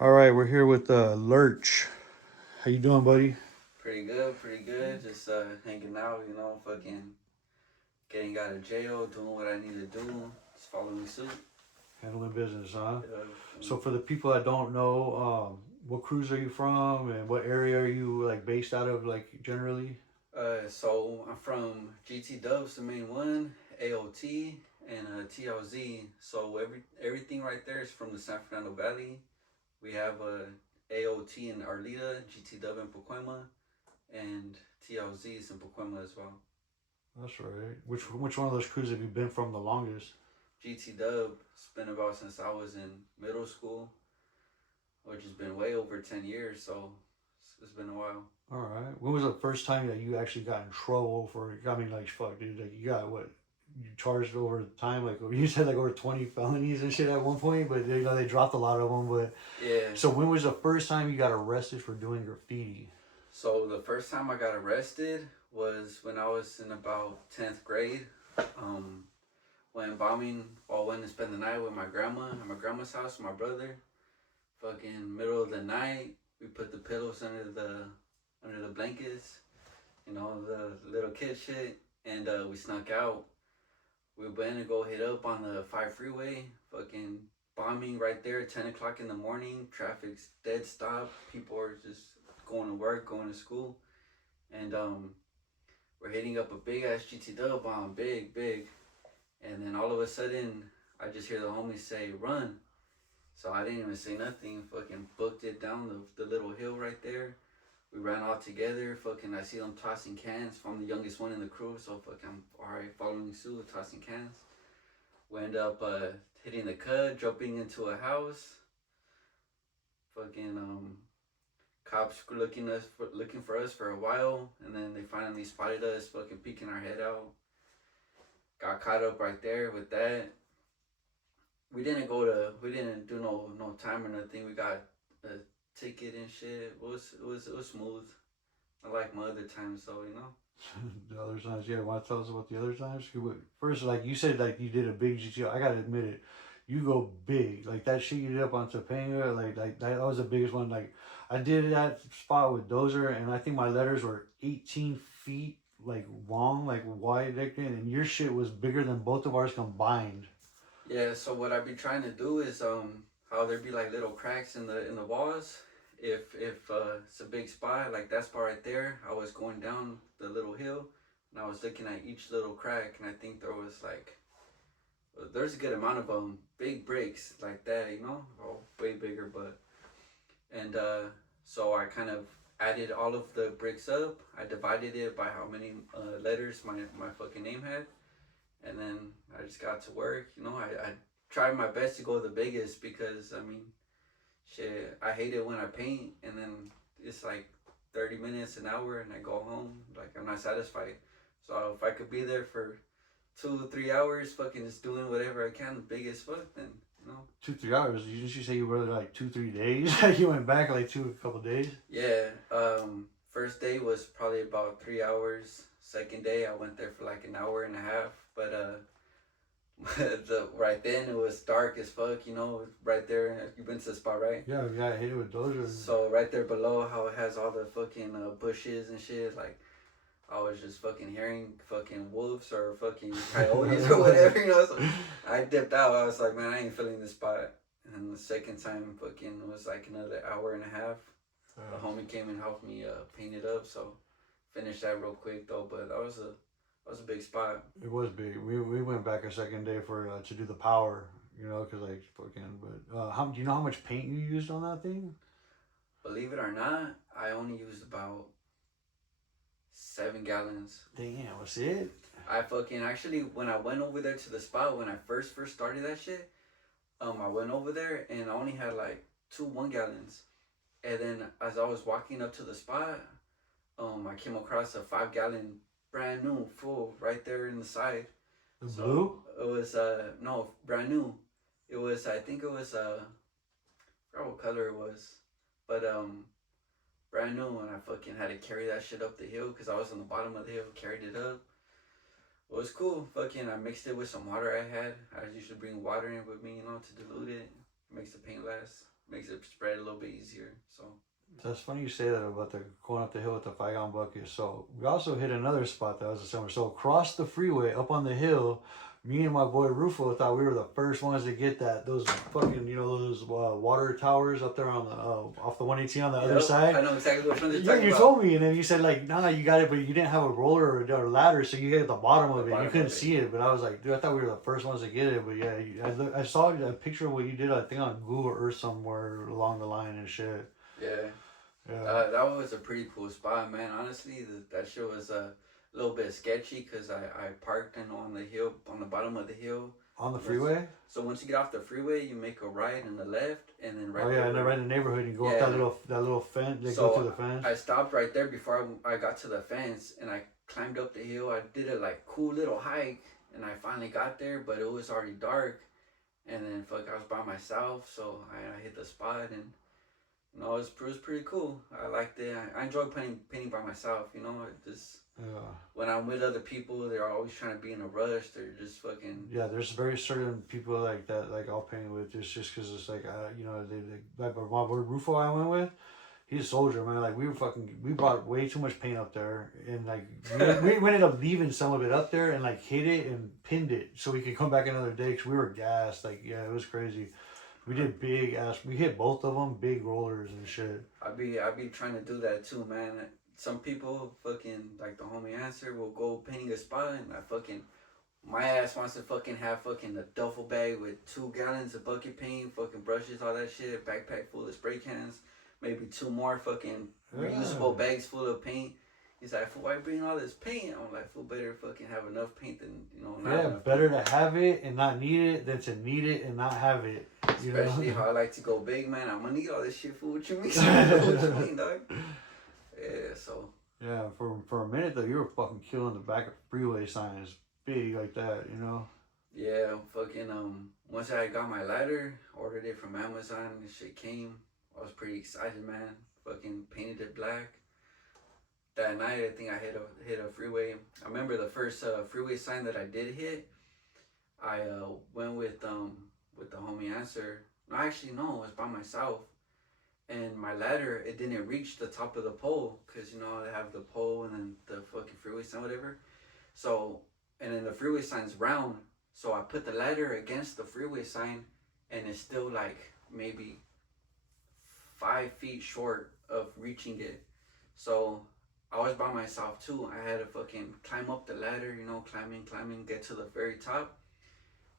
All right, we're here with Lurch. How you doing, buddy? Pretty good, pretty good. Just hanging out, fucking getting out of jail, doing what I need to do, just following suit. Handling business, huh? Uh, So for the people that don't know, what cruise are you from, and what area are you like based out of, like generally? so I'm from GT Dubs, the main one, AOT, and TLZ. So everything right there is from the San Fernando Valley. We have AOT in Arleta, GT Dub in Pacoima, and TLZ is in Pacoima as well. That's right. Which one of those crews have you been from the longest? GT Dub, it's been about since I was in middle school, which has been way over 10 years, so it's been a while. All right. When was the first time that you actually got in trouble for? I mean, like, fuck, dude. Like, you got what? You charged over time, like you said, like over 20 felonies and shit at one point, but they dropped a lot of them. But Yeah, so when was the first time you got arrested for doing graffiti? so the first time I got arrested was when I was in about 10th grade. Um, went bombing, or went to spend the night with my grandma at my grandma's house with my brother. Fucking middle of the night, we put the pillows under the blankets, the little kid shit, and we snuck out. We went to go hit up on the 5 freeway, fucking bombing right there at 10 o'clock in the morning. Traffic's dead stop. People are just going to work, going to school. And we're hitting up a big ass GT dub bomb, big, big. And then all of a sudden, I just hear the homies say, run. So I didn't even say nothing. Fucking booked it down the little hill right there. We ran all together. Fucking, I see them tossing cans. I'm the youngest one in the crew, so fucking, I'm alright following suit, tossing cans. We end up hitting the cut, jumping into a house. Fucking cops looking for us for a while, and then they finally spotted us. Fucking peeking our head out. Got caught up right there with that. We didn't do no time or nothing. We got a ticket and shit. It was smooth. I like my other times, so The other times, yeah. Want to tell us about the other times? First, like you said, like you did a big GTO. I gotta admit it, you go big. Like that shit you did up on Topanga, like that was the biggest one. Like I did that spot with Dozer, and I think my letters were 18 feet like long, like wide, and your shit was bigger than both of ours combined. Yeah. So what I be trying to do is how there be like little cracks in the walls. If it's a big spot like that spot right there, I was going down the little hill, and I was looking at each little crack, and I think there's a good amount of big breaks like that, way bigger, but and so I kind of added all of the bricks up. I divided it by how many letters my fucking name had, and then I just got to work. I tried my best to go the biggest because I mean, shit, I hate it when I paint and then it's like 30 minutes an hour and I go home like I'm not satisfied. So if I could be there for 2 3 hours, fucking just doing whatever I can, the biggest fuck, then. 2 3 hours. Didn't you say you were there like 2 3 days? You went back like a couple days. Yeah. First day was probably about 3 hours. Second day I went there for like an hour and a half, but right then it was dark as fuck. Right there. You've been to the spot, right? Yeah, we got hit with those. So right there below, how it has all the fucking bushes and shit, like I was just fucking hearing fucking wolves or fucking coyotes or whatever. So I dipped out. I was like, man, I ain't feeling this spot. And the second time, fucking was like another hour and a half. The homie came and helped me paint it up, so finished that real quick though. But that was a big spot. It was big. We went back a second day for to do the power, because like fucking. But how do you know how much paint you used on that thing? Believe it or not, I only used about 7 gallons. Damn, what's it? I fucking actually when I went over there to the spot when I first started that shit, I went over there and I only had like 2 1 gallons, and then as I was walking up to the spot, I came across a 5 gallon brand new full right there in the side. The So blue? it was no brand new. It was I think it was I forgot what color it was, but brand new, and I fucking had to carry that shit up the hill because I was on the bottom of the hill, carried it up. It was cool. Fucking, I mixed it with some water I had. I usually bring water in with me, to dilute it, makes the paint last. makes it spread a little bit easier. So That's funny you say that about the going up the hill with the 5 gallon bucket. So we also hit another spot that was a summer. So across the freeway up on the hill, me and my boy Rufo thought we were the first ones to get that. Those fucking, you know, those water towers up there on the off the 118 on the other side. I know exactly which one you're Yeah, talking you about. told me, and then you said like, nah, you got it, but you didn't have a roller or a ladder, so you hit the bottom of it. You couldn't see it, but I was like, dude, I thought we were the first ones to get it. But yeah, I saw a picture of what you did, I think on Google Earth somewhere along the line and shit. Yeah. Yeah. That was a pretty cool spot, man. Honestly, that shit was a little bit sketchy because I parked on the hill, on the bottom of the hill. On the freeway? So once you get off the freeway, you make a right and a left, and then right. Oh yeah, and then right in the neighborhood, you go up that little fence. They go through the fence. I stopped right there before I got to the fence, and I climbed up the hill. I did a like cool little hike, and I finally got there, but it was already dark. And then I was by myself, so I hit the spot, and you know, it was pretty cool. I liked it. I enjoy painting by myself. You know, when I'm with other people, they're always trying to be in a rush. They're just fucking. Yeah, there's very certain people like that, like I'll paint with just because it's like you know, like my boy Rufo I went with. He's a soldier, man. Like we brought way too much paint up there, and like we ended up leaving some of it up there and like hid it and pinned it so we could come back another day because we were gassed. Like yeah, it was crazy. We did big ass. We hit both of them, big rollers and shit. I be trying to do that too, man. Some people fucking like the homie answer will go painting a spot, and my ass wants to fucking have fucking a duffel bag with 2 gallons of bucket paint, fucking brushes, all that shit, backpack full of spray cans, maybe 2 more fucking reusable bags full of paint. He's like, "Fool, why you bring all this paint?" I'm like, "Fool, better fucking have enough paint than, you know, not enough better paint. To have it and not need it than to need it and not have it." Especially how I like to go big, man. I'm gonna need all this shit, fool. What you mean? What you mean, dog? Yeah, so. Yeah, for a minute though, you were fucking killing the back of freeway signs, big like that, you know. Yeah, fucking once I got my ladder, ordered it from Amazon, and shit came. I was pretty excited, man. Fucking painted it black. That night, I think I hit a freeway. I remember the first freeway sign that I did hit. I went with the homie answer. No, actually no, it was by myself. And my ladder, it didn't reach the top of the pole because you know they have the pole and then the fucking freeway sign, whatever. So, and then the freeway sign's round. So I put the ladder against the freeway sign, and it's still like maybe 5 feet short of reaching it. So I was by myself too. I had to fucking climb up the ladder, you know, climbing, get to the very top.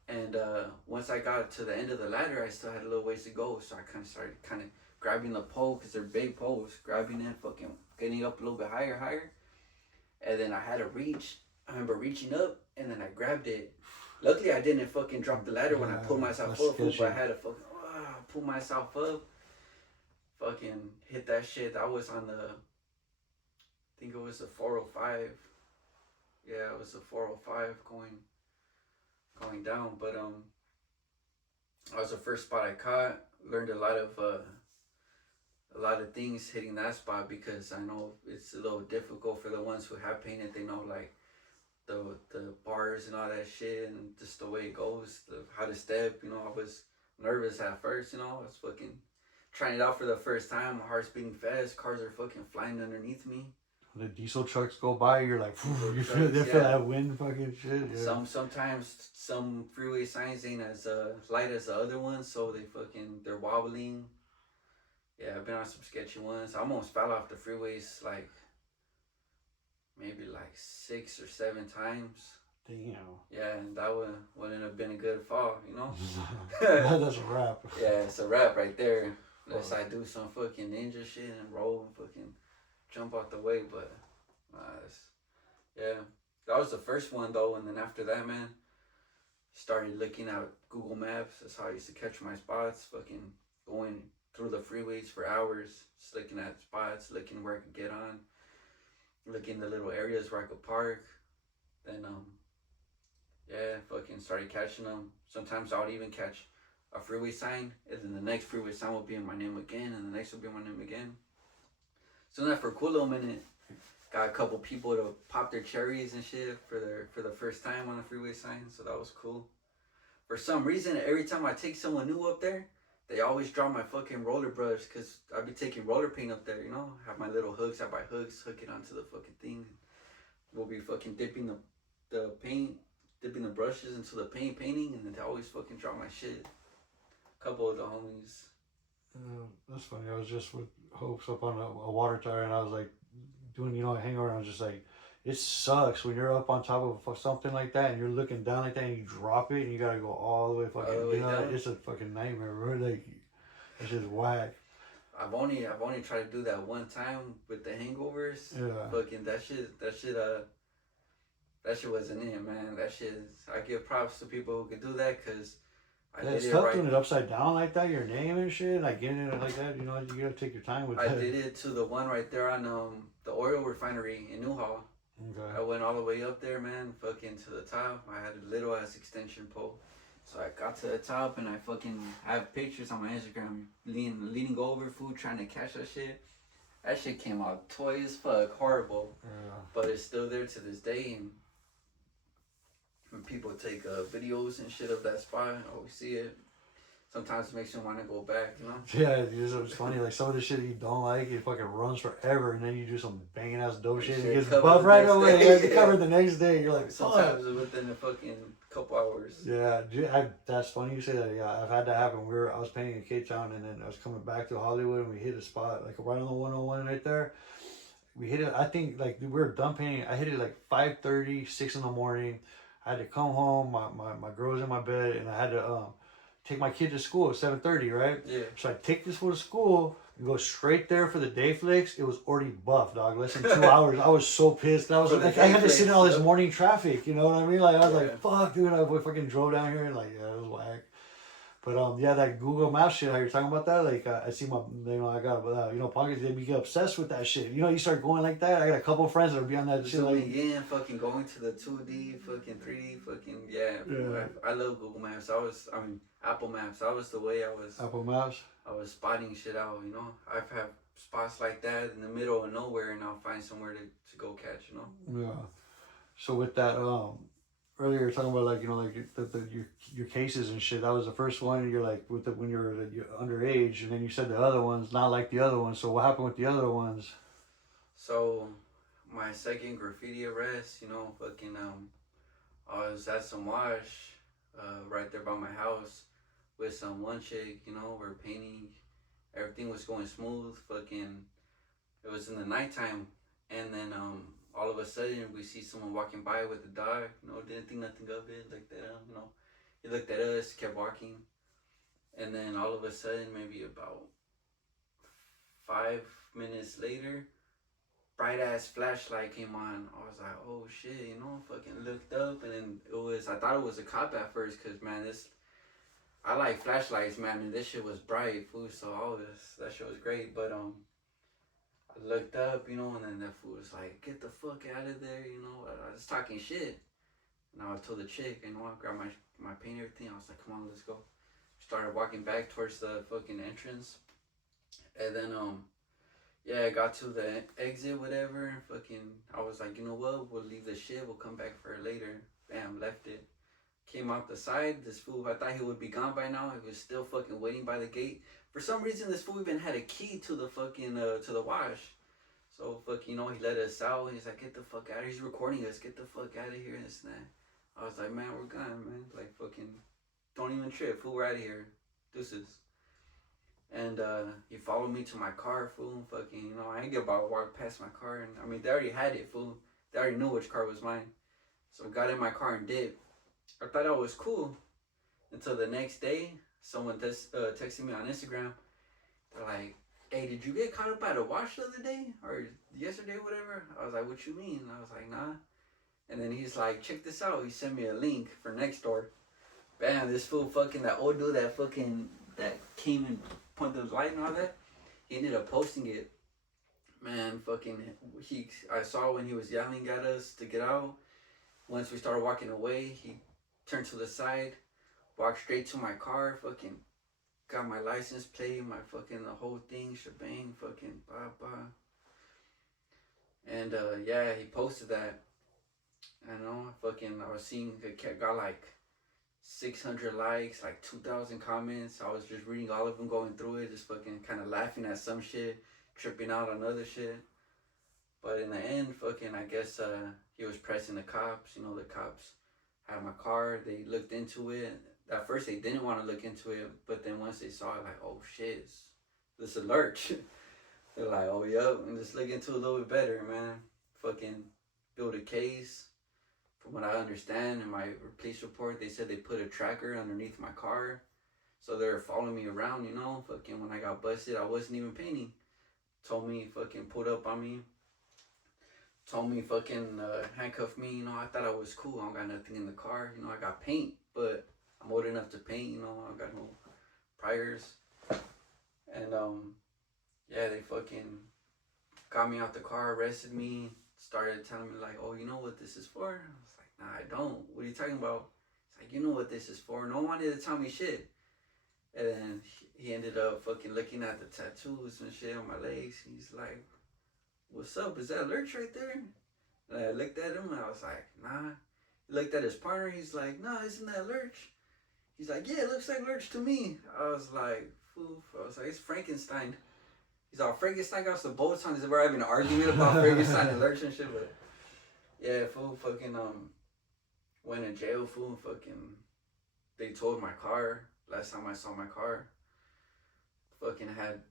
And once I got to the end of the ladder, I still had a little ways to go. So I started grabbing the pole because they're big poles, grabbing it, fucking getting up a little bit higher. And then I had to reach. I remember reaching up, and then I grabbed it. Luckily, I didn't fucking drop the ladder when I pulled myself up, but I had to fucking pull myself up. Fucking hit that shit. That was on the, I think it was the 405. Yeah, it was the 405 going down. But that was the first spot I caught. Learned a lot of things hitting that spot because I know it's a little difficult for the ones who have painted. They know like the bars and all that shit and just the way it goes, how to step. You know, I was nervous at first. You know, I was fucking trying it out for the first time. My heart's beating fast. Cars are fucking flying underneath me. The diesel trucks go by, you're like, you feel that wind fucking shit. Yeah. Sometimes some freeway signs ain't as light as the other ones, so they're wobbling. Yeah, I've been on some sketchy ones. I almost fell off the freeways like maybe like 6 or 7 times. Damn. Yeah, and that wouldn't have been a good fall, you know? That's a wrap. Yeah, it's a wrap right there. Unless I do some fucking ninja shit and roll and fucking jump out the way, but yeah. That was the first one though, and then after that, man, started looking at Google Maps. That's how I used to catch my spots, fucking going through the freeways for hours, just looking at spots, looking where I could get on, looking the little areas where I could park. Then fucking started catching them. Sometimes I would even catch a freeway sign, and then the next freeway sign would be in my name again, and the next would be in my name again. So then for a cool little minute, got a couple people to pop their cherries and shit for the first time on a freeway sign, so that was cool. For some reason, every time I take someone new up there, they always draw my fucking roller brush because I be taking roller paint up there, you know? Have my little hooks, I buy hooks, hook it onto the fucking thing. We'll be fucking dipping the paint, dipping the brushes into the painting, and then they always fucking draw my shit. A couple of the homies. That's funny. I was just with Hopes up on a water tower, and I was like doing, a hangover. And I was just like, it sucks when you're up on top of something like that, and you're looking down like that, and you drop it, and you gotta go all the way fucking. Down? It's a fucking nightmare, bro. Like, it's just whack. I've only tried to do that one time with the hangovers. Yeah. Fucking that shit wasn't it, man. That shit. I give props to people who could do that because I did It's it tough right. doing it upside down like that, your name and shit, like getting it like that. You gotta take your time with I that. did it to the one right there on the oil refinery in Newhall. Okay. I went all the way up there, man. Fucking to the top. I had a little ass extension pole. So I got to the top and I fucking have pictures on my Instagram leaning over food trying to catch that shit. That shit came out toy as fuck, horrible. Yeah. But it's still there to this day. And when people take videos and shit of that spot, I always see it. Sometimes it makes me want to go back, you know? Yeah, it's funny. Like some of the shit that you don't like, it fucking runs forever, and then you do some banging ass dope shit, and it gets covered buffed the right next away. day. Like, you cover the next day. You're like, Sometimes fuck. within a fucking couple hours. Yeah, that's funny you say that. Yeah, I've had that happen. I was painting in Cape Town, and then I was coming back to Hollywood, and we hit a spot like right on the 101 right there. We hit it. I think like we were done painting. I hit it like 5:30, 6 in the morning. I had to come home. My girl was in my bed, and I had to take my kid to school at 7:30, right? Yeah. So I take this fool to school and go straight there for the day flicks. It was already buffed, dog. Less than 2 hours. I was so pissed. And I was like, I had to sit in all this morning traffic. You know what I mean? Like I was like, fuck, dude. I fucking drove down here and like, yeah, it was whack. But yeah, that Google Maps shit, how you're talking about that, like I see I got pockets, they get obsessed with that shit. You start going like that. I got a couple of friends that would be on that shit. Like, yeah, fucking going to the 2D, fucking 3D, fucking yeah. I love Google Maps. Apple Maps. That was the way I was. Apple Maps. I was spotting shit out. I've had spots like that in the middle of nowhere, and I'll find somewhere to go catch. Yeah. So with that, earlier you're talking about like your cases and shit. That was the first one. You're like when you're underage, and then you said the other ones not like the other ones. So what happened with the other ones? So my second graffiti arrest, fucking I was at some wash, right there by my house, with some one chick. We're painting. Everything was going smooth. Fucking, it was in the nighttime, and then all of a sudden we see someone walking by with a dog. Didn't think nothing of it. Looked at him. He looked at us, kept walking, and then all of a sudden, maybe about 5 minutes later, bright ass flashlight came on. I was like, oh shit, fucking looked up, and then I thought it was a cop at first, cause man, I like flashlights, man, and this shit was bright, fool. So that shit was great, but I looked up, and then that fool was like, get the fuck out of there, I was talking shit. And I told the chick, I grabbed my paint and everything. I was like, come on, let's go. Started walking back towards the fucking entrance. And then, I got to the exit, whatever. Fucking, I was like, you know what? We'll leave the shit. We'll come back for it later. Bam, left it. Came out the side. This fool, I thought he would be gone by now. He was still fucking waiting by the gate. For some reason, this fool even had a key to the fucking, to the wash. So, he let us out. He's like, get the fuck out of here. He's recording us. Get the fuck out of here and this and that. I was like, man, we're gone, man. Like, fucking, don't even trip. Fool, we're out of here. Deuces. And he followed me to my car, fool. Fucking, I ain't get about to walk past my car. And, they already had it, fool. They already knew which car was mine. So I got in my car and dipped. I thought that was cool. Until the next day, someone texted me on Instagram. They're like, hey, did you get caught up at a wash the other day? Or yesterday, whatever? I was like, what you mean? I was like, nah. And then he's like, check this out. He sent me a link for Nextdoor. Bam, this fool fucking, that old dude that came and pointed the light and all that, he ended up posting it. Man, fucking, I saw when he was yelling at us to get out. Once we started walking away, he turned to the side, walked straight to my car, fucking, got my license plate, my fucking, the whole thing, shebang, fucking, blah. And, he posted that. I was seeing, the cat got like 600 likes, like 2,000 comments. I was just reading all of them, going through it, just fucking kind of laughing at some shit, tripping out on other shit. But in the end, fucking, I guess he was pressing the cops. You know, the cops had my car. They looked into it. At first, they didn't want to look into it, but then once they saw it, like, oh shit, this is Lurch. They're like, oh yeah, and just look into it a little bit better, man. Fucking build a case. From what I understand in my police report, they said they put a tracker underneath my car. So they were following me around, you know. Fucking when I got busted, I wasn't even painting. Told me, fucking pulled up on me. Told me, fucking handcuffed me, you know. I thought I was cool. I don't got nothing in the car. You know, I got paint, but I'm old enough to paint, you know. I got no priors. And, yeah, they fucking got me out the car, arrested me. Started telling me like, oh, you know what this is for? I was like, nah, I don't. What are you talking about? It's like, you know what this is for. No one wanted to tell me shit. And then he ended up fucking looking at the tattoos and shit on my legs. He's like, what's up? Is that Lurch right there? And I looked at him and I was like, nah. He looked at his partner. He's like, nah, isn't that Lurch? He's like, yeah, it looks like Lurch to me. I was like, fool. I was like, it's Frankenstein. He's all, Frankenstein got some bolts on. We're having an argument about Frankenstein and Lurch and shit, but yeah, fool, fucking went in jail, fool, fucking, they towed my car. Last time I saw my car, fucking had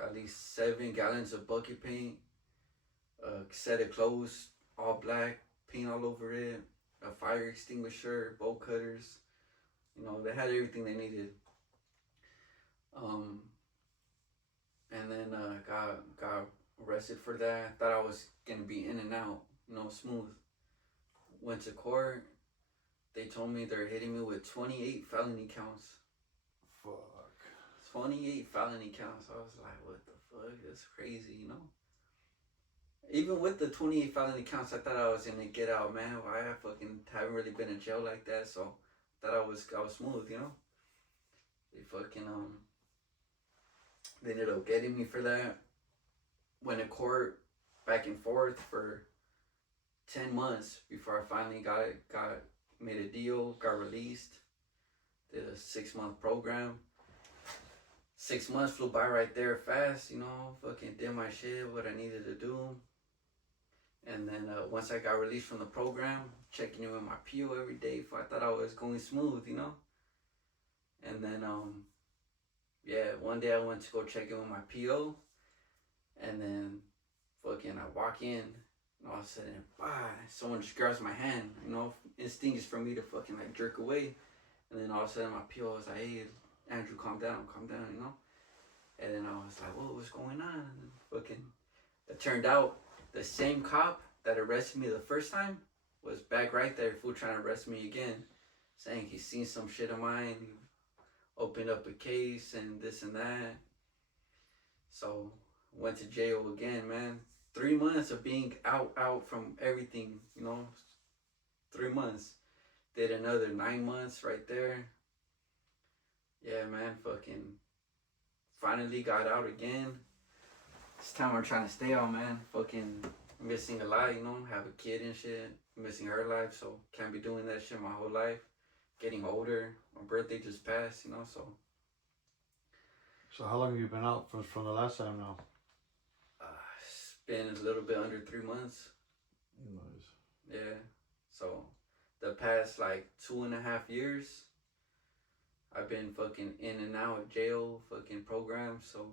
at least 7 gallons of bucket paint, a set of clothes, all black, paint all over it, a fire extinguisher, bolt cutters. You know, they had everything they needed. And then got arrested for that. Thought I was gonna be in and out, you know, smooth. Went to court. They told me they're hitting me with 28 felony counts. Fuck. 28 felony counts. I was like, what the fuck? That's crazy, you know? Even with the 28 felony counts, I thought I was gonna get out, man. I fucking haven't really been in jail like that, so thought I was smooth, you know? They fucking they ended up getting me for that. Went to court back and forth for 10 months before I finally made a deal, got released. Did a 6-month program. 6 months flew by right there fast, you know, fucking did my shit, what I needed to do. And then once I got released from the program, checking in with my PO every day, I thought I was going smooth, you know. And then yeah, one day I went to go check in with my PO, and then fucking I walk in, and all of a sudden, someone just grabs my hand, you know, instinct is for me to fucking like jerk away, and then all of a sudden my PO was like, hey, Andrew, calm down, you know, and then I was like, whoa, what's going on? And fucking, it turned out the same cop that arrested me the first time was back right there, fool, trying to arrest me again, saying he's seen some shit of mine, opened up a case and this and that. So went to jail again, man. 3 months of being out from everything, you know. 3 months. Did another 9 months right there. Yeah, man, fucking finally got out again. This time I'm trying to stay out, man. Fucking missing a lot, you know. Have a kid and shit. Missing her life, so can't be doing that shit my whole life. Getting older. My birthday just passed, you know, so. So how long have you been out from the last time now? It's been a little bit under 3 months. Nice. Yeah. So the past like 2.5 years, I've been fucking in and out of jail, fucking programs. So,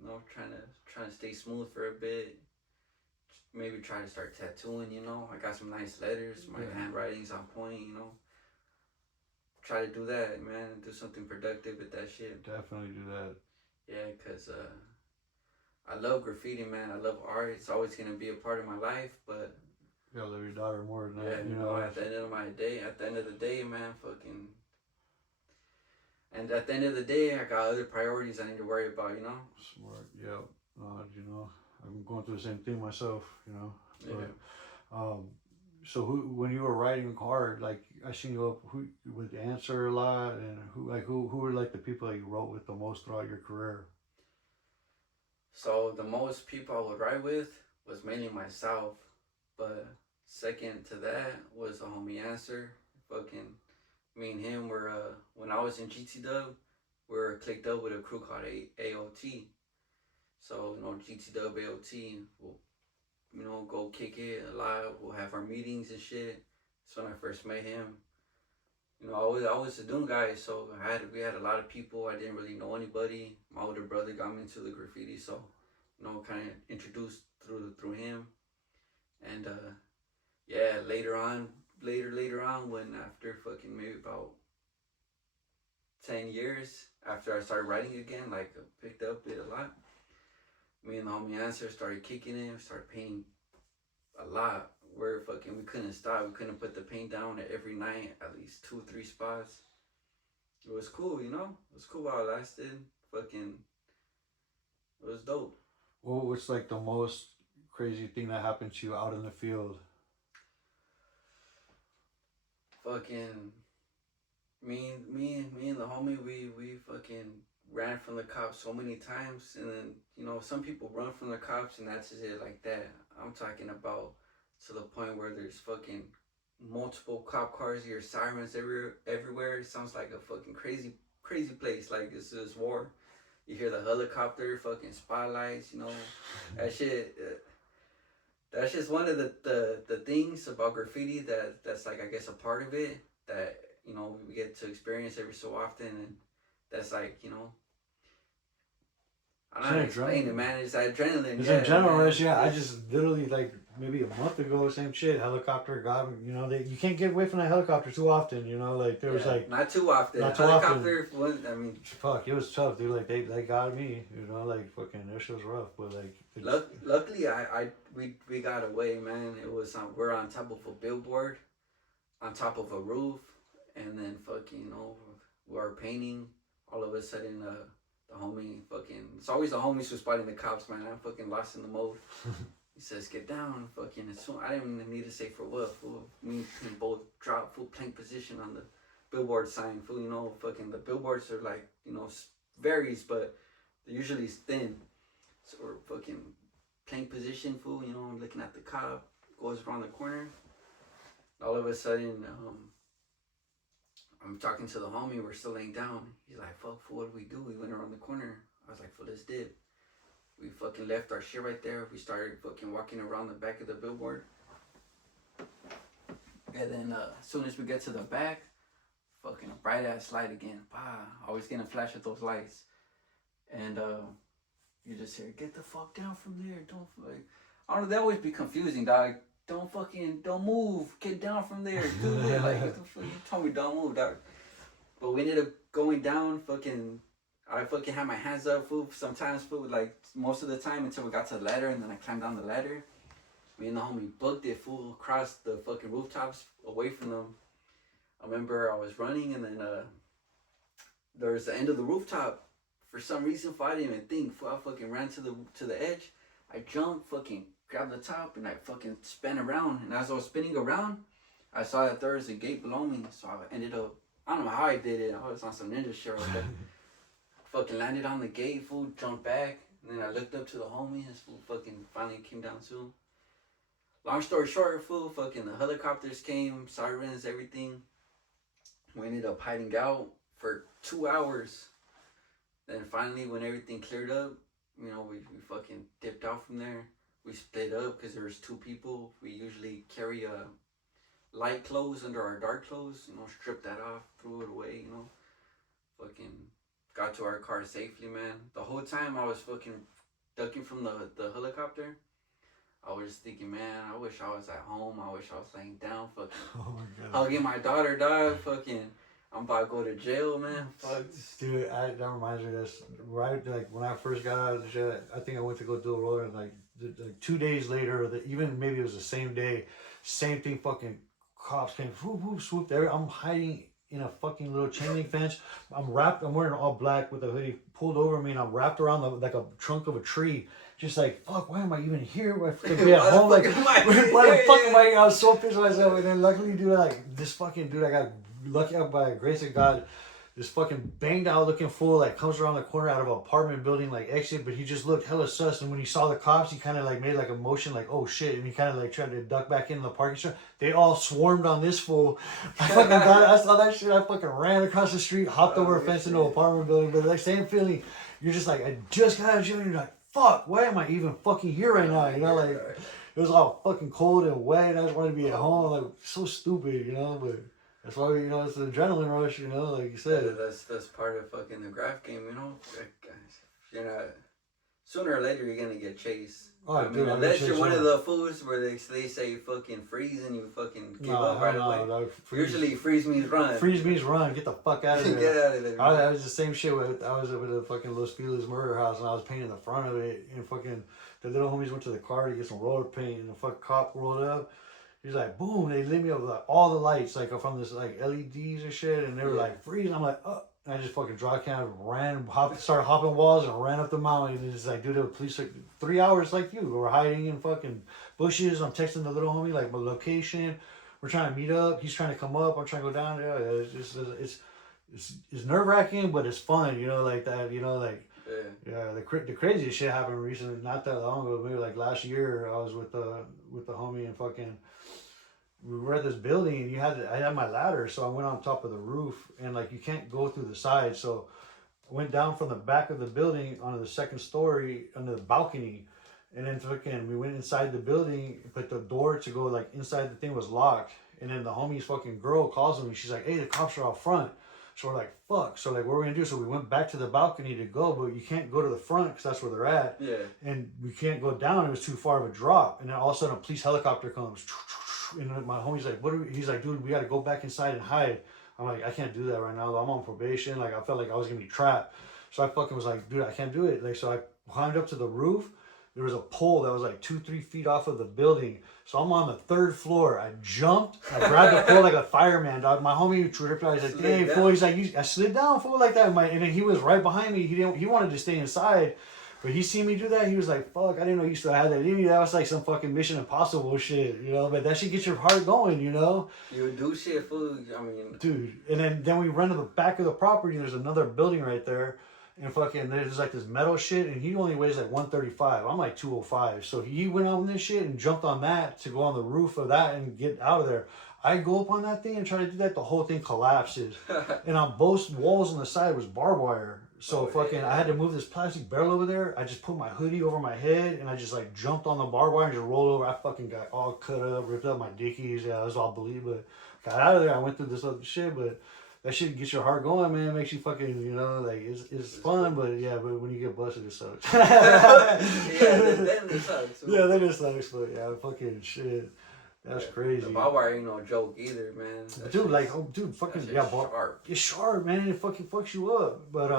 you know, trying to stay smooth for a bit. Maybe try to start tattooing, you know. I got some nice letters. My handwriting's on point, you know. Try to do that, man. Do something productive with that shit. Definitely do that. Yeah, because I love graffiti, man. I love art. It's always going to be a part of my life, but... You gotta love your daughter more than yeah, that, you know, at the end of the day, man, fucking... And at the end of the day, I got other priorities I need to worry about, you know? Smart, yeah. You know, I'm going through the same thing myself, you know? Yeah. So when you were writing hard, like I seen you who would answer a lot, and who were like the people that you wrote with the most throughout your career? So the most people I would write with was mainly myself, but second to that was a homie Answer. fucking, me and him were, when I was in GT Dub, we were clicked up with a crew called AOT. So, GT Dub, AOT, we'll, go kick it a lot. We'll have our meetings and shit. That's when I first met him. I was a Doom guy, so we had a lot of people. I didn't really know anybody. My older brother got me into the graffiti, so, kind of introduced through him. And, yeah, later on, when after fucking maybe about 10 years after I started writing again, like picked up it a lot, me and the homie Answer started kicking it, started painting a lot. We couldn't stop. We couldn't put the paint down every night, at least 2-3 spots. It was cool, It was cool while it lasted. It was dope. What was like the most crazy thing that happened to you out in the field? Fucking me and the homie, we fucking ran from the cops so many times, and then some people run from the cops and that's just it like that. I'm talking about to the point where there's fucking multiple cop cars, your sirens everywhere. It sounds like a fucking crazy place, like this is war. You hear the helicopter, fucking spotlights, that shit. That's just one of the things about graffiti that's like, I guess, a part of it that, we get to experience every so often. And that's like, I don't know how to explain it, man. It's adrenaline. It's adrenaline rush, yeah. I just literally, like, maybe a month ago, same shit. Helicopter got, you can't get away from that helicopter too often, like, there was like. Not too often. Helicopter, often. Fuck, it was tough, dude. Like, they got me, like, fucking, that shit was rough, but like. Luckily, we got away, man. It was, we're on top of a billboard, on top of a roof, and then fucking, we're painting. All of a sudden, the homie fucking, it's always the homies who's spotting the cops, man. I'm fucking lost in the mode. He says, get down, fucking. As soon, I didn't even need to say for what, fool. Me and both drop full plank position on the billboard sign, fool. Fucking the billboards are like, varies, but they're usually thin. So we're fucking plank position, fool. Looking at the cop, goes around the corner. All of a sudden, I'm talking to the homie. We're still laying down. He's like, fuck, fool, what do we do? We went around the corner. I was like, fool, let's dip. We fucking left our shit right there. We started fucking walking around the back of the billboard. And then as soon as we get to the back, fucking a bright ass light again. Always getting a flash of those lights. And you just hear, get the fuck down from there. Don't like, I don't know, that always be confusing, dog. Don't move. Get down from there. Do it. Like, what the fuck? You told me don't move, dog. But we ended up going down, I fucking had my hands up, fool. Sometimes, fool, like, most of the time until we got to the ladder, and then I climbed down the ladder. Me and the homie booked it, fool, across the fucking rooftops, away from them. I remember I was running, and then there was the end of the rooftop. For some reason, I didn't even think, fool, I fucking ran to the edge. I jumped, fucking grabbed the top, and I fucking spun around. And as I was spinning around, I saw that there was a gate below me, so I ended up, I don't know how I did it. I was on some ninja shit right there. Fucking landed on the gate, fool, jumped back, and then I looked up to the homie, his fool fucking finally came down too. Long story short, fool, fucking the helicopters came, sirens, everything. We ended up hiding out for 2 hours. Then finally, when everything cleared up, we fucking dipped out from there. We split up because there was 2 people. We usually carry light clothes under our dark clothes, strip that off, threw it away, fucking got to our car safely, man. The whole time I was fucking ducking from the helicopter, I was thinking, man, I wish I was at home. I wish I was laying down, fucking hugging my daughter, dog. Fucking, I'm about to go to jail, man. Fuck. Dude, that reminds me of this. Right, like when I first got out of the jail, I think I went to go do a roller, and like 2 days later, or even maybe it was the same day, same thing. Fucking cops came, whoop whoop, swooped there. I'm hiding in a fucking little chain link fence. I'm wearing all black with a hoodie pulled over me, and I'm wrapped around like a trunk of a tree. Just like, fuck, why am I even here? Why fucking be at home? Like, why the fuck am I? I was so pissed at myself. And then luckily, dude, like, this fucking dude, I got lucky out by the grace of God. this fucking banged out looking fool like comes around the corner out of an apartment building like exit, but he just looked hella sus. And when he saw the cops, he kind of like made like a motion like oh shit, and he kind of like tried to duck back into the parking spot. They all swarmed on this fool. I fucking got it. I saw that shit. I fucking ran across the street, hopped over a fence into an apartment building. But like same feeling, you're just like I just got out of jail. And you're like fuck, why am I even fucking here right now? You know like it was all fucking cold and wet. And I just wanted to be at home. Like so stupid, you know, but. That's why, you know, it's an adrenaline rush, you know, like you said. Yeah, that's part of fucking the Graff game, you know? You're not, sooner or later you're gonna get chased. Oh, I mean, unless you're one of the fools where they say fucking freeze and you fucking give up right away. No, usually freeze means run. Freeze means run. Get the fuck out of there. Get out of there. I was the same shit with, I was at the fucking Los Feliz murder house and I was painting the front of it and fucking, the little homies went to the car to get some roller paint and the fucking cop rolled up. He's like, boom, they lit me up with like, all the lights, like from this like LEDs and shit, and they were like, freeze. I'm like, oh. And I just fucking dropped down, started hopping walls and ran up the mountain. And it's like, dude, the police like 3 hours like you. We're hiding in fucking bushes. I'm texting the little homie, like my location. We're trying to meet up. He's trying to come up. I'm trying to go down there. It's just, it's nerve wracking, but it's fun, you know, like that, you know, like, yeah, the craziest shit happened recently, not that long ago, maybe like last year. I was with the homie and fucking, we were at this building and I had my ladder, so I went on top of the roof and like you can't go through the side, so I went down from the back of the building onto the second story under the balcony, and then fucking we went inside the building, but the door to go like inside the thing was locked, and then the homie's fucking girl calls me, she's like, hey, the cops are out front. So we're like, fuck. So like, what are we gonna do? So we went back to the balcony to go, but you can't go to the front because that's where they're at. Yeah. And we can't go down. It was too far of a drop. And then all of a sudden, a police helicopter comes. And my homie's like, what are we? He's like, dude, we got to go back inside and hide. I'm like, I can't do that right now. I'm on probation. Like, I felt like I was gonna be trapped. So I fucking was like, dude, I can't do it. Like, so I climbed up to the roof. There was a pole that was like 2-3 feet off of the building. So I'm on the 3rd floor. I jumped. I grabbed the pole like a fireman, dog. My homie tripped out. He's like, dang, fool. He's like, I slid down, fool, like that. And then he was right behind me. He wanted to stay inside. But he seen me do that. He was like, fuck, I didn't know you still had that in you. That was like some fucking Mission Impossible shit, you know? But that shit gets your heart going, you know? You would do shit, fool. I mean... Dude. And then we run to the back of the property. There's another building right there. And fucking, there's like this metal shit, and he only weighs like 135. I'm like 205. So he went on this shit and jumped on that to go on the roof of that and get out of there. I go up on that thing and try to do that, the whole thing collapses. And on both walls on the side was barbed wire. So I had to move this plastic barrel over there. I just put my hoodie over my head and I just like jumped on the barbed wire and just rolled over. I fucking got all cut up, ripped up my dickies. Yeah, I was all bleed, but got out of there. I went through this other shit, but that shit gets your heart going, man. It makes you fucking, you know, like it's fun, but yeah, but when you get busted, it sucks. Yeah, then it sucks. Yeah, then it sucks, but yeah, fucking shit. That's crazy. The barbed wire ain't no joke either, man. Dude, like, fucking, yeah, sharp. It's sharp, man. It fucking fucks you up. But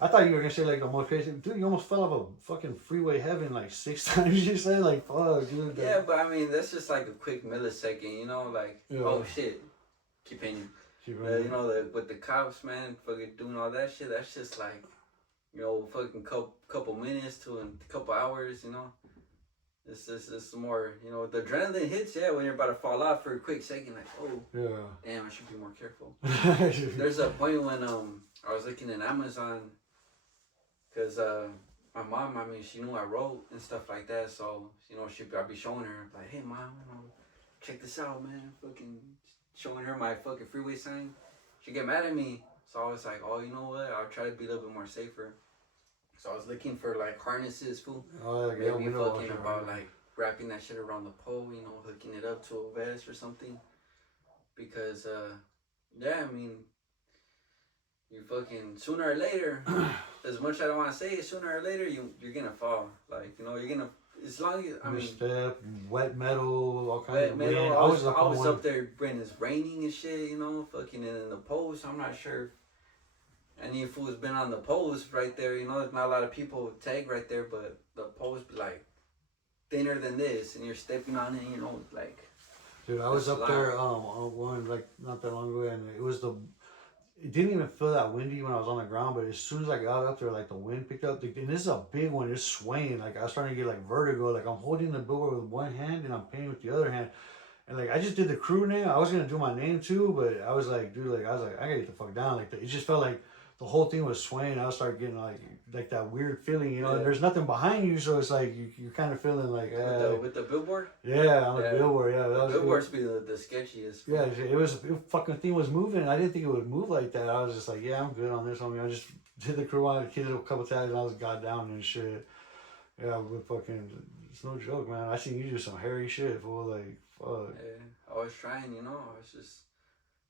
I thought you were gonna say like the most crazy. Dude, you almost fell off a fucking freeway heaven like 6 times. You say like, fuck, dude. Yeah, but I mean, that's just like a quick millisecond, you know, like, oh shit, continue. You know, with the cops, man, fucking doing all that shit. That's just like, you know, fucking couple minutes to a couple hours, you know. It's more, you know, the adrenaline hits, yeah, when you're about to fall off for a quick second, like, oh, damn, I should be more careful. There's a point when I was looking in Amazon, because my mom, I mean, she knew I wrote and stuff like that, so, you know, I'd be showing her, like, hey, mom, you know, check this out, man, fucking showing her my fucking Freeway sign. She'd get mad at me, so I was like, oh, you know what, I'll try to be a little bit more safer. So I was looking for like harnesses, fool. Oh, yeah, maybe fucking about like wrapping that shit around the pole, you know, hooking it up to a vest or something. Because, yeah, I mean, you fucking sooner or later, as much as I don't want to say it, sooner or later you're gonna fall. Like, you know, you're gonna, as long as, I mean, step, wet metal, all kinds wet of metal. wind. I was up there when it's raining and shit, you know, fucking in the post. I'm not sure. Any fool's been on the post right there, you know, there's not a lot of people tag right there, but the post be like thinner than this, and you're stepping on it, you know, like. Dude, I was up there on one like not that long ago, and it didn't even feel that windy when I was on the ground, but as soon as I got up there, like the wind picked up, and this is a big one, it's swaying, like I was starting to get like vertigo, like I'm holding the billboard with one hand and I'm painting with the other hand. And like I just did the crew name. I was gonna do my name too, but I was like, dude, like I was like, I gotta get the fuck down. Like it just felt like the whole thing was swaying. I started getting like that weird feeling, you know. And Yeah. there's nothing behind you, so it's like you're kind of feeling like, With the billboard. yeah, on the Yeah. billboard, yeah. The That was, billboards be the sketchiest. yeah, it was fucking thing was moving. I didn't think it would move like that. I was just like, yeah, I'm good on this one. I just did the crew on, kidded a couple times, and I was got down and shit. Yeah, but fucking, it's no joke, man. I seen you do some hairy shit, fool. Like, fuck. Yeah, I was trying, you know. I was just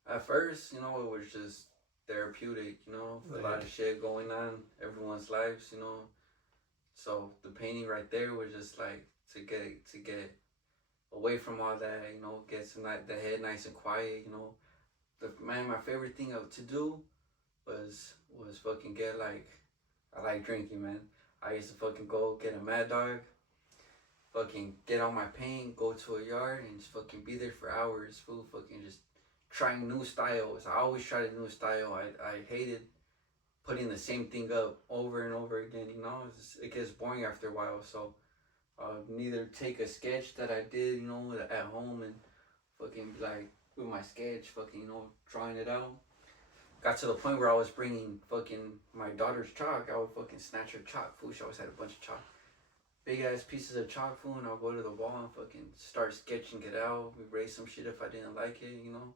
at first, you know, it was just therapeutic, you know, a lot of shit going on everyone's lives, you know. So the painting right there was just like to get away from all that, you know, get some the head nice and quiet, you know. My favorite thing to do was fucking get like, I like drinking, man. I used to fucking go get a Mad Dog, fucking get on my paint, go to a yard, and just fucking be there for hours, fool. Fucking just trying new styles. I always tried a new style. I hated putting the same thing up over and over again, you know. It gets boring after a while, so neither take a sketch that I did, you know, at home and fucking like with my sketch, fucking, you know, drawing it out. Got to the point where I was bringing fucking my daughter's chalk. I would fucking snatch her chalk, fool. She always had a bunch of chalk. Big ass pieces of chalk, fool, and I'll go to the wall and fucking start sketching it out. Erase some shit if I didn't like it, you know.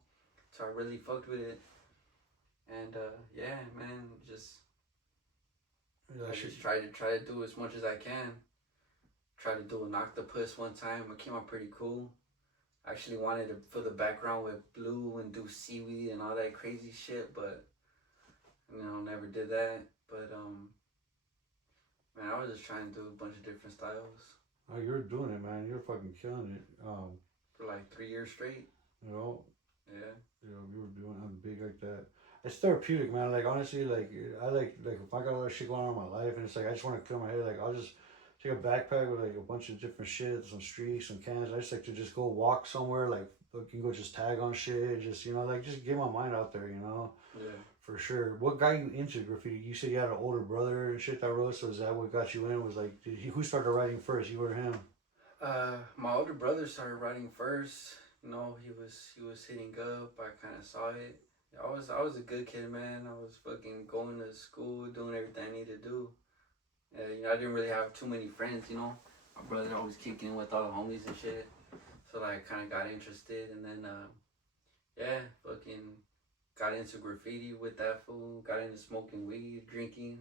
So I really fucked with it. And yeah, man, just I just try to do as much as I can. Tried to do an octopus one time. It came out pretty cool. I actually wanted to fill the background with blue and do seaweed and all that crazy shit, but you know, never did that. But man, I was just trying to do a bunch of different styles. Oh, you're doing it, man. You're fucking killing it. For like 3 years straight. You know. Yeah. You know, you were doing I'm big like that. It's therapeutic, man. Like honestly, like I like if I got a lot of shit going on in my life, and it's like I just want to clear my head. Like I'll just take a backpack with like a bunch of different shit, some streaks, some cans. I just like to just go walk somewhere. Like you can go just tag on shit, just you know, like just get my mind out there, you know. Yeah. For sure. What got you into graffiti? You said you had an older brother and shit that wrote. So is that what got you in? Was like, who started writing first? You or him? My older brother started writing first. You know, he was hitting up. I kind of saw it. I was a good kid, man. I was fucking going to school, doing everything I needed to do. You know, I didn't really have too many friends. You know, my brother always kicking in with all the homies and shit. So like, kind of got interested, and then yeah, fucking got into graffiti with that fool. Got into smoking weed, drinking.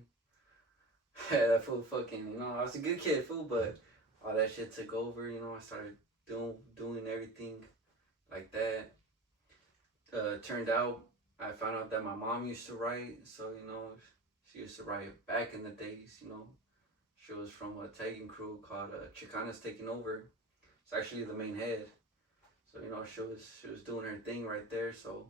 That fool fucking, you know, I was a good kid, fool, but all that shit took over. You know, I started doing everything like that. Turned out, I found out that my mom used to write, so you know, she used to write back in the days. You know, she was from a tagging crew called Chicana's Taking Over. It's actually the main head, so you know, she was doing her thing right there. So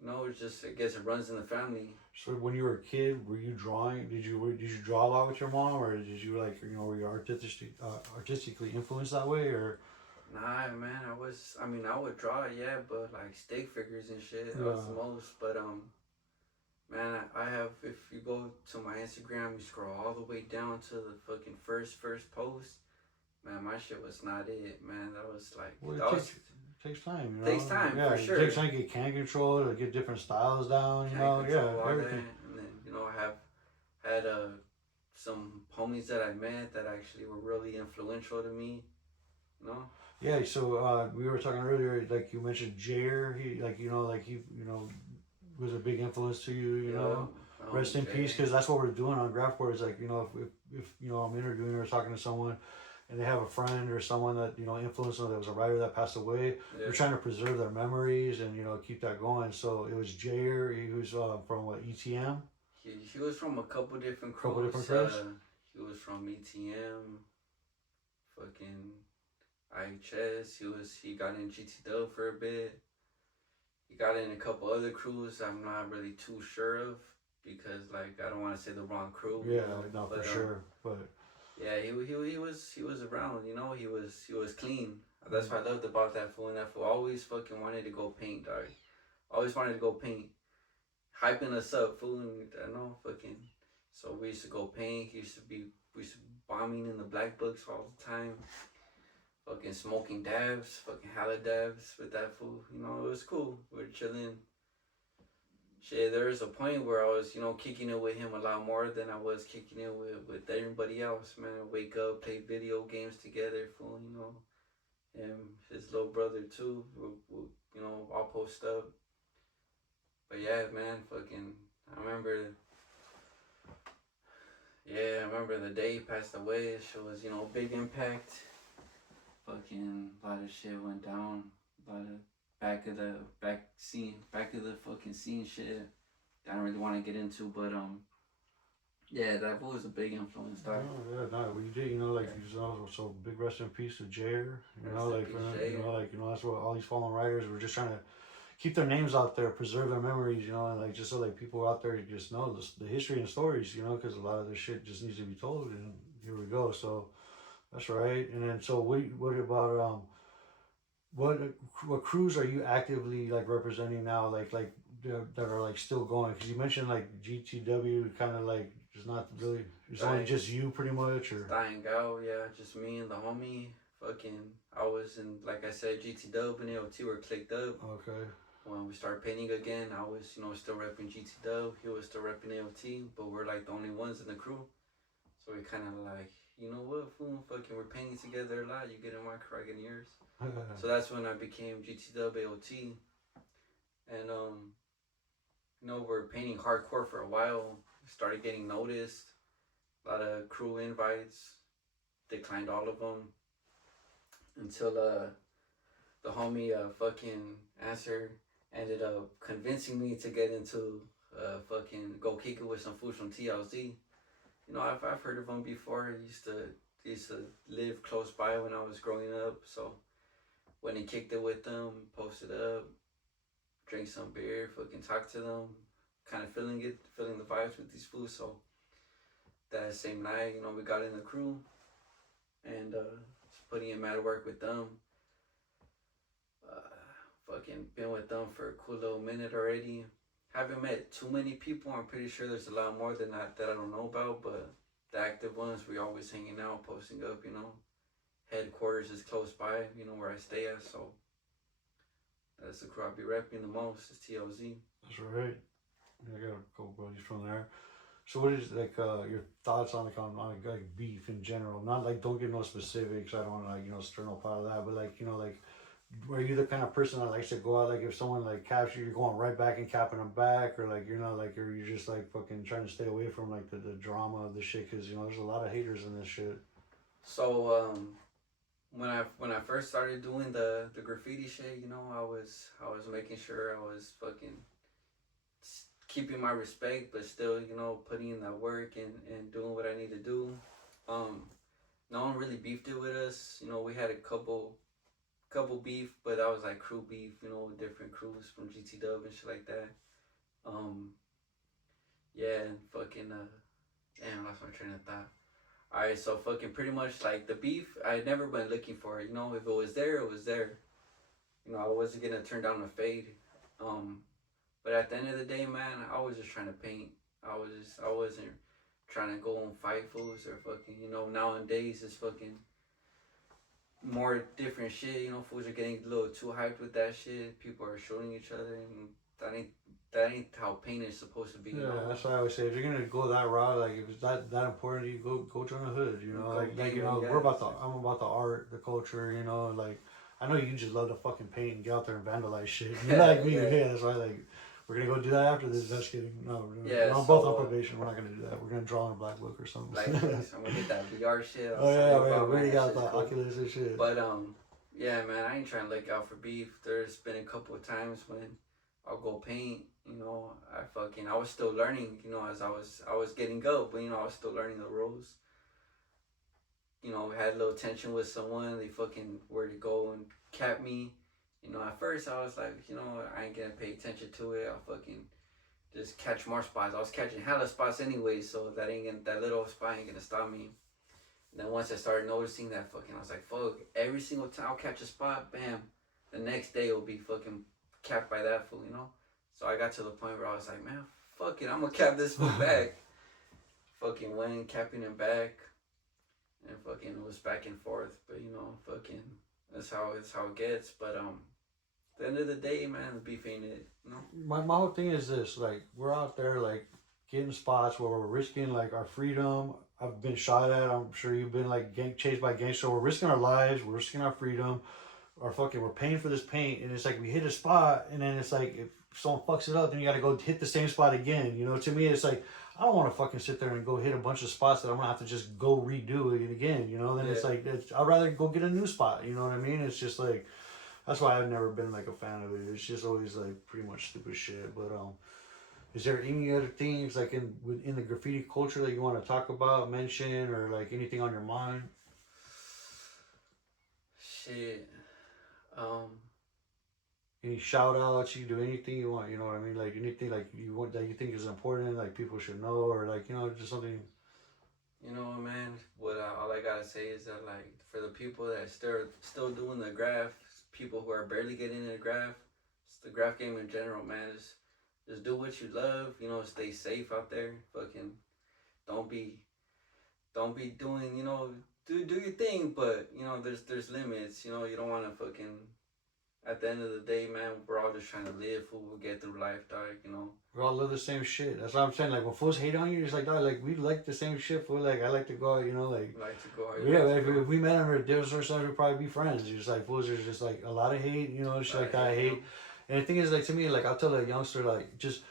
you know, it's just, I guess it runs in the family. So when you were a kid, were you drawing? Did you draw a lot with your mom, or did you like, you know, were you artistically influenced that way, or? Nah, man, I would draw, yeah, but like stick figures and shit, that was the most. But man, I have, if you go to my Instagram, you scroll all the way down to the fucking first post, man, my shit was not it, man. That was like, Well, takes time, you know. Takes time, yeah, for sure. It takes time to get can control, to get different styles down, you know. Yeah, everything. And then, you know, I have had some homies that I met that actually were really influential to me, you know. Yeah, so we were talking earlier, like you mentioned Jair, he like, you know, like he, you know, was a big influence to you, you know. Rest in peace, because that's what we're doing on Graff Boards. Like, you know, if you know, I'm interviewing or talking to someone and they have a friend or someone that, you know, influenced them, that was a writer that passed away, we're trying to preserve their memories and, you know, keep that going. So it was Jair, he was from what, ETM? He was from a couple different crews. He was from ETM, fucking IHS. He got in GTW for a bit. He got in a couple other crews I'm not really too sure of, because like I don't want to say the wrong crew. Yeah, no, for sure. But yeah, he was around, you know. He was clean. That's what I loved about that fool. And that fool always fucking wanted to go paint, dog. Always wanted to go paint, hyping us up, fool. And I know, fucking. So we used to go paint. We used to be bombing in the black books all the time. fucking smoking dabs, fucking hella dabs with that fool. You know, it was cool. We were chilling. Shit, there was a point where I was, kicking it with him a lot more than I was kicking it with everybody else, man. Wake up, play video games together, fool, Him, his little brother too, all post up. But yeah, man, I remember, the day he passed away. It was, big impact. Fucking, a lot of shit went down. A lot of back of the fucking scene shit. I don't really want to get into, but yeah, that was a big influence. Oh yeah, no, we did, so big rest in peace to Jair. That's what all these fallen writers were just trying to keep their names out there, preserve their memories, and just so people out there just know the history and stories, because a lot of this shit just needs to be told, and here we go. So that's right. And then so what about what crews are you actively representing now, that are still going? Because you mentioned GTW, kind of just not really, it's only just you pretty much, or dying out. Yeah, just me and the homie. I was in, like I said, GTW and AOT were clicked up. Okay. When we started painting again, I was still repping GTW. He was still repping AOT, but we're the only ones in the crew. So we kind of you know what, fool, we're painting together a lot. You get in my crew, I get in yours. So that's when I became GTW AOT, and we're painting hardcore for a while. Started getting noticed. A lot of crew invites. Declined all of them until the homie answer ended up convincing me to get into go kick it with some fools from TLZ. I've heard of them before. I used to live close by when I was growing up. So when he kicked it with them, posted up, drank some beer, talked to them, kind of feeling the vibes with these fools. So that same night, we got in the crew and just putting in mad work with them. Been with them for a cool little minute already. Haven't met too many people. I'm pretty sure there's a lot more than that I don't know about, but the active ones, we always hanging out, posting up, Headquarters is close by, where I stay at, so that's the crew I'll be repping the most, is TLZ. That's right. I got a couple buddies from there. So what is your thoughts on beef in general? Not don't get no specifics. I don't want to stir no pot of that, but are you the kind of person that likes to go out, if someone caps you, you're going right back and capping them back, or you're not or you're just fucking trying to stay away from the drama of the shit, because there's a lot of haters in this shit. So when I first started doing the graffiti shit, I was making sure I was keeping my respect, but still putting in that work and doing what I need to do. No one really beefed it with us. We had a couple beef, but that was crew beef, with different crews from GTW and shit like that. Yeah, and damn, I lost my train of thought. Alright, so pretty much the beef, I had never been looking for it. If it was there, it was there. I wasn't gonna turn down a fade. But at the end of the day, man, I was just trying to paint. I wasn't trying to go and fight fools or nowadays it's more different shit. Fools are getting a little too hyped with that shit. People are shooting each other, and that ain't how paint is supposed to be. Yeah, that's why I always say, if you're gonna go that route, if it's that important, you go join a hood. We're about I'm about the art, the culture. I know you just love to fucking paint and get out there and vandalize shit. You're like me, yeah. That's why we're gonna go do that after this. Just kidding. No, we're both on probation. We're not gonna do that. We're gonna draw in a black book or something. Black books. I'm gonna get that VR shit. Oh yeah, we already got the Oculus and shit. But yeah, man, I ain't trying to look out for beef. There's been a couple of times when I'll go paint. I was still learning. As I was getting up, but I was still learning the rules. We had a little tension with someone. They were to go and cap me. At first I was like, I ain't gonna pay attention to it. I'll just catch more spots. I was catching hella spots anyway, so that little spot ain't gonna stop me. And then once I started noticing that I was like, fuck, every single time I'll catch a spot, bam, the next day it'll be capped by that fool, So I got to the point where I was like, man, fuck it, I'm gonna cap this fool back. Went capping him back. and fucking it was back and forth. But you know, fucking that's how it gets. But at the end of the day, man, the beef ain't it. No. My whole thing is this: like we're out there like getting spots where we're risking like our freedom. I've been shot at. I'm sure you've been like chased by gangsters. So we're risking our lives. We're risking our freedom. Our fucking we're paying for this paint, and it's like we hit a spot, and then it's like if someone fucks it up, then you got to go hit the same spot again. You know, to me, it's like I don't want to fucking sit there and go hit a bunch of spots that I'm gonna have to just go redo it again. You know, then it's like I'd rather go get a new spot. You know what I mean? It's just like that's why I've never been like a fan of it. It's just always like pretty much stupid shit. But is there any other things like in the graffiti culture that you want to talk about, mention, or like anything on your mind? Shit. Any shout outs, you do anything you want, you know what I mean? Like anything like you want that you think is important, like people should know, or like, you know, just something. You know, man, what all I gotta say is that, like, for the people that still doing the Graff, people who are barely getting into the Graff, it's the Graff game in general, man. Just do what you love, you know, stay safe out there. Fucking don't be doing, you know, do your thing, but you know, there's limits, you know, you don't wanna fucking at the end of the day, man, we're all just trying to live, fool. We'll get through life, dog, you know. We all live the same shit. That's what I'm saying. Like when fools hate on you, it's like, dog, like we like the same shit, fool. Like I like to go out, you know, like to go out. yeah, like, if we met under a different circumstance, we'd probably be friends. Just like fools, there's just like a lot of hate, you know, shit like that. I hate. And the thing is, like to me, like I'll tell a youngster, like just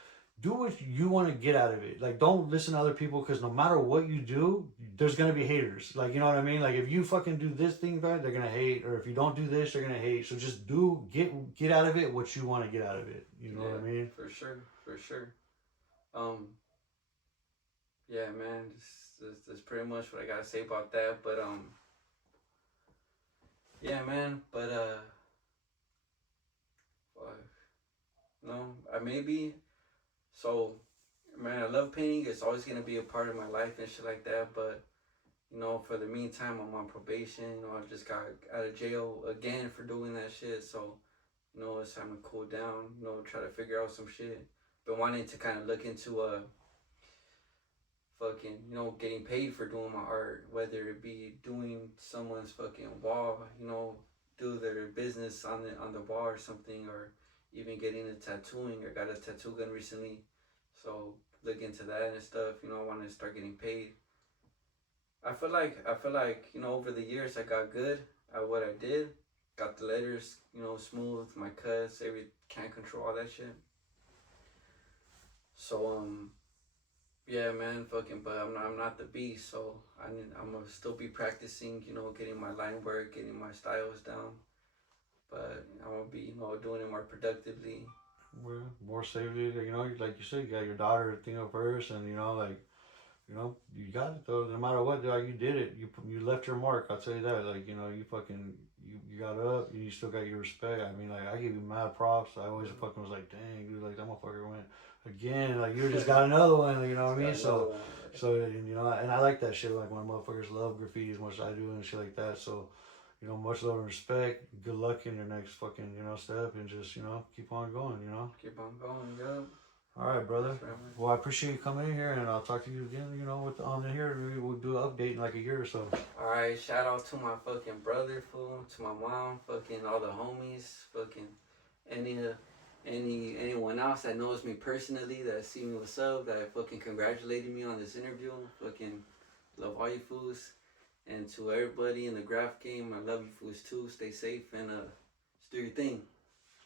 do what you want to get out of it. Like don't listen to other people because no matter what you do, there's gonna be haters. Like you know what I mean? Like if you fucking do this thing right, they're gonna hate, or if you don't do this, they're gonna hate. So just get out of it what you want to get out of it. You know what I mean? For sure. Yeah, man, that's pretty much what I gotta say about that. But yeah, man. But no, I maybe. So, man, I love painting. It's always gonna be a part of my life and shit like that. But you know, for the meantime, I'm on probation. You know, I just got out of jail again for doing that shit. So, you know, it's time to cool down. You know, try to figure out some shit. Been wanting to kind of look into fucking, you know, getting paid for doing my art, whether it be doing someone's fucking wall, you know, do their business on the wall or something, or even getting a tattooing. I got a tattoo gun recently, so look into that and stuff. You know, I want to start getting paid. I feel like you know, over the years I got good at what I did. Got the letters, you know, smooth, my cuts, can't control all that shit. So yeah, man, fucking, but I'm not the beast, so I'm gonna still be practicing, you know, getting my line work, getting my styles down. But I'm gonna be, you know, doing it more productively. Well, more safely, you know, like you said, you got your daughter to think of first, and you know, like, you know, you got it though. No matter what, dog, you did it. You left your mark. I'll tell you that. Like, you know, you fucking you got up. You still got your respect. I mean, like, I give you mad props. I always fucking was like, dang, dude, like that motherfucker went again. Like you just got another one. You know what I mean? So, and, you know, and I like that shit. Like when motherfuckers love graffiti as much as I do and shit like that. So. You know, much love and respect. Good luck in your next fucking, you know, step, and just, you know, keep on going, you know. Keep on going, yeah. All right, brother. Well, I appreciate you coming in here, and I'll talk to you again, you know, on here. Maybe we'll do an update in like a year or so. All right, shout out to my fucking brother, fool, to my mom, fucking all the homies, fucking anyone else that knows me personally, that see me what's up, that fucking congratulated me on this interview. Fucking love all you fools. And to everybody in the Graff game, I love you fools too. Stay safe and just do your thing.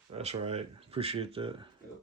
That's all right. Appreciate that. Yep.